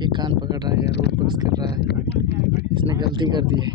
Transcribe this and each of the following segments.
ये कान पकड़ रहा है, रोड क्रॉस कर रहा है, इसने गलती कर दी है।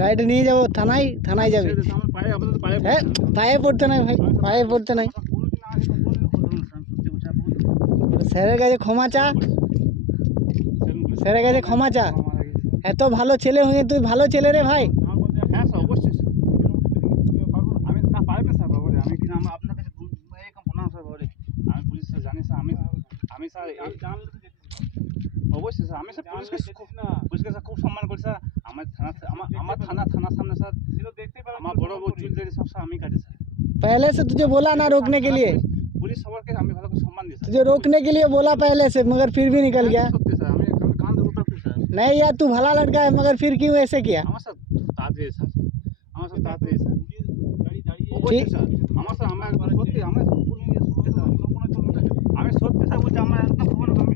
গাড়িটা নিয়ে যাবো থানায়, থানায় যাবে। হ্যাঁ পায়ে পড়তে নাই ভাই, পায়ে পড়তে নাই। স্যারের কাছে ক্ষমা চা, স্যারের কাছে ক্ষমা চা। এত ভালো ছেলে হয়ে তুই ভালো ছেলে রে ভাই। হ্যাঁ স্যার অবশ্যই স্যার, আমি না পারবেন স্যার বাবরে, আমি কিনা আপনার কাছে এরকম বললাম স্যার বাবরে, আমি পুলিশ স্যার জানি স্যার, আমি স্যার অবশ্যই স্যার, আমি স্যার পুলিশকে স্যার খুব সম্মান করি স্যার। আমার থানার सामने सर देखते पारो, আমার বড় বড় চুল দাড়ি সব স্যার আমি কাটি স্যার। पहले से तुझे बोला ना रोकने के लिए, পুলিশ সবাইকে আমি ভালো করে সম্মান দিই স্যার। तुझे रोकने के लिए बोला पहले से, मगर फिर भी निकल गया। সত্যি স্যার, আমি কান ধরে উঠা স্যার। नहीं यार तू भला लड़का है, मगर फिर क्यों ऐसे किया। আমার স্যার তাড়াতাড়ি স্যার, আমার স্যার তাড়াতাড়ি স্যার, অবশ্যই স্যার, আমার স্যার আমার সত্যি, আমার আমি সত্যি স্যার বলছি, আমার একদম